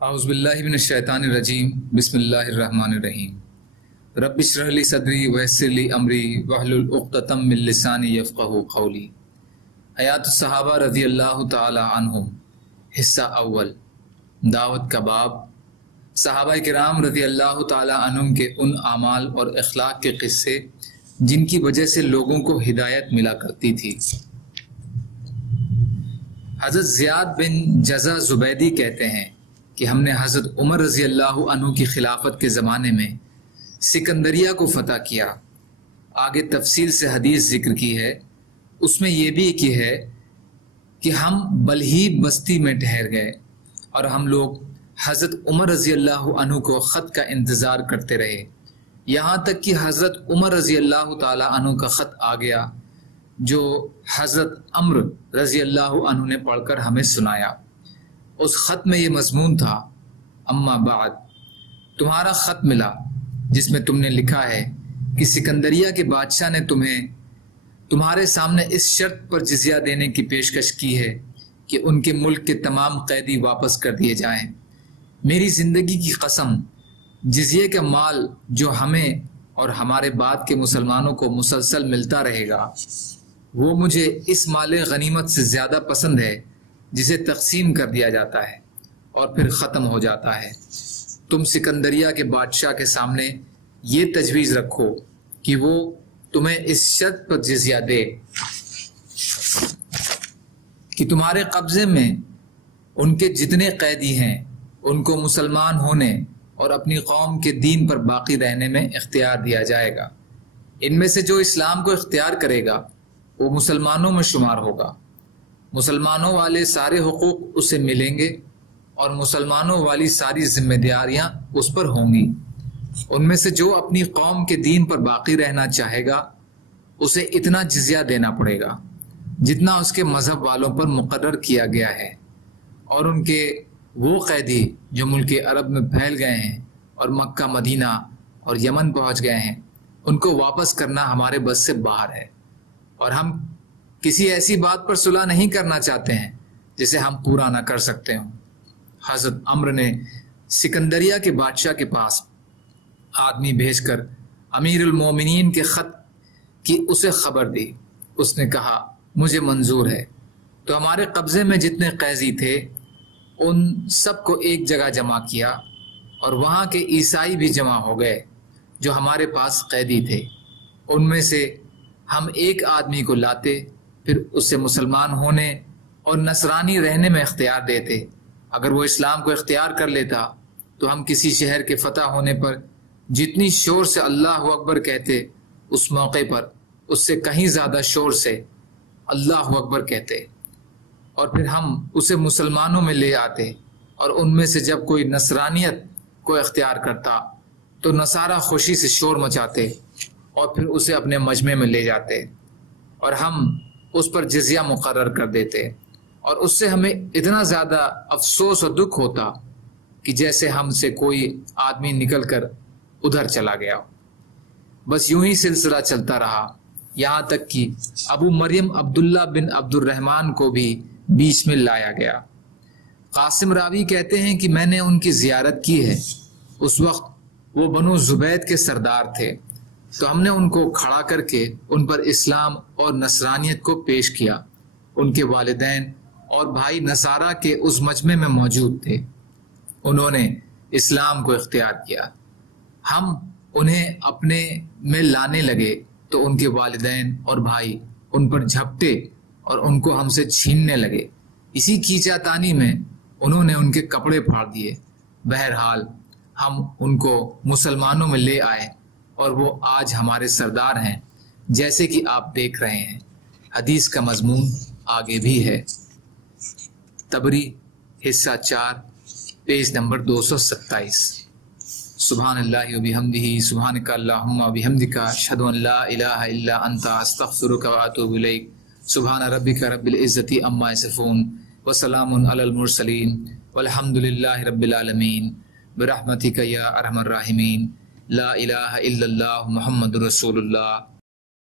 اعوذ باللہ من الشیطان الرجیم بسم اللہ الرحمن الرحیم رب اشرح لی صدری ویسر لی امری واحلل عقدۃ من لسانی یفقہوا قولی۔ حیات الصحابہ رضی اللہ تعالی عنہم، حصہ اول، دعوت کا باب۔ صحابہ کرام رضی اللہ تعالی عنہم کے ان اعمال اور اخلاق کے قصے جن کی وجہ سے لوگوں کو ہدایت ملا کرتی تھی۔ حضرت زیاد بن جزا زبیدی کہتے ہیں کہ ہم نے حضرت عمر رضی اللہ عنہ کی خلافت کے زمانے میں سکندریہ کو فتح کیا۔ آگے تفصیل سے حدیث ذکر کی ہے، اس میں یہ بھی کی ہے کہ ہم بلہیب بستی میں ٹھہر گئے اور ہم لوگ حضرت عمر رضی اللہ عنہ کو خط کا انتظار کرتے رہے، یہاں تک کہ حضرت عمر رضی اللہ تعالی عنہ کا خط آ گیا جو حضرت عمر رضی اللہ عنہ نے پڑھ کر ہمیں سنایا۔ اس خط میں یہ مضمون تھا: اما بعد، تمہارا خط ملا جس میں تم نے لکھا ہے کہ سکندریہ کے بادشاہ نے تمہارے سامنے اس شرط پر جزیہ دینے کی پیشکش کی ہے کہ ان کے ملک کے تمام قیدی واپس کر دیے جائیں۔ میری زندگی کی قسم، جزیے کا مال جو ہمیں اور ہمارے بعد کے مسلمانوں کو مسلسل ملتا رہے گا وہ مجھے اس مال غنیمت سے زیادہ پسند ہے جسے تقسیم کر دیا جاتا ہے اور پھر ختم ہو جاتا ہے۔ تم سکندریہ کے بادشاہ کے سامنے یہ تجویز رکھو کہ وہ تمہیں اس شرط پر جزیہ دے کہ تمہارے قبضے میں ان کے جتنے قیدی ہیں ان کو مسلمان ہونے اور اپنی قوم کے دین پر باقی رہنے میں اختیار دیا جائے گا۔ ان میں سے جو اسلام کو اختیار کرے گا وہ مسلمانوں میں شمار ہوگا، مسلمانوں والے سارے حقوق اسے ملیں گے اور مسلمانوں والی ساری ذمہ داریاں اس پر ہوں گی۔ ان میں سے جو اپنی قوم کے دین پر باقی رہنا چاہے گا اسے اتنا جزیہ دینا پڑے گا جتنا اس کے مذہب والوں پر مقرر کیا گیا ہے، اور ان کے وہ قیدی جو ملک عرب میں پھیل گئے ہیں اور مکہ، مدینہ اور یمن پہنچ گئے ہیں ان کو واپس کرنا ہمارے بس سے باہر ہے، اور ہم کسی ایسی بات پر صلح نہیں کرنا چاہتے ہیں جسے ہم پورا نہ کر سکتے ہوں۔ حضرت عمر نے سکندریہ کے بادشاہ کے پاس آدمی بھیج کر امیر المومنین کے خط کی اسے خبر دی۔ اس نے کہا مجھے منظور ہے۔ تو ہمارے قبضے میں جتنے قیدی تھے ان سب کو ایک جگہ جمع کیا اور وہاں کے عیسائی بھی جمع ہو گئے جو ہمارے پاس قیدی تھے۔ ان میں سے ہم ایک آدمی کو لاتے، پھر اسے مسلمان ہونے اور نصرانی رہنے میں اختیار دیتے۔ اگر وہ اسلام کو اختیار کر لیتا تو ہم کسی شہر کے فتح ہونے پر جتنی شور سے اللہ اکبر کہتے اس موقع پر اس سے کہیں زیادہ شور سے اللہ اکبر کہتے، اور پھر ہم اسے مسلمانوں میں لے آتے، اور ان میں سے جب کوئی نصرانیت کو اختیار کرتا تو نصارہ خوشی سے شور مچاتے اور پھر اسے اپنے مجمع میں لے جاتے، اور ہم اس پر جزیہ مقرر کر دیتے، اور اس سے ہمیں اتنا زیادہ افسوس اور دکھ ہوتا کہ جیسے ہم سے کوئی آدمی نکل کر ادھر چلا گیا۔ بس یوں ہی سلسلہ چلتا رہا یہاں تک کہ ابو مریم عبداللہ بن عبد الرحمن کو بھی بیچ میں لایا گیا۔ قاسم راوی کہتے ہیں کہ میں نے ان کی زیارت کی ہے۔ اس وقت وہ بنو زبید کے سردار تھے، تو ہم نے ان کو کھڑا کر کے ان پر اسلام اور نصرانیت کو پیش کیا۔ ان کے والدین اور بھائی نصارہ کے اس مجمع میں موجود تھے۔ انہوں نے اسلام کو اختیار کیا۔ ہم انہیں اپنے میں لانے لگے تو ان کے والدین اور بھائی ان پر جھپٹے اور ان کو ہم سے چھیننے لگے۔ اسی کھینچا تانی میں انہوں نے ان کے کپڑے پھاڑ دیے۔ بہرحال ہم ان کو مسلمانوں میں لے آئے اور وہ آج ہمارے سردار ہیں جیسے کہ آپ دیکھ رہے ہیں۔ حدیث کا مضمون آگے بھی ہے۔ تبری حصہ 4 پیج نمبر 227۔ سبحان اللہ و بحمدہ، سبحانک اللہم و بحمدک، اشہد ان لا الہ الا انت، استغفرک و اتوب الیک۔ سبحان ربک رب العزت عما یصفون وسلام علی المرسلین والحمد للہ رب العالمین، برحمتک یا ارحم الراحمین، لا الہ الا اللہ محمد رسول اللہ۔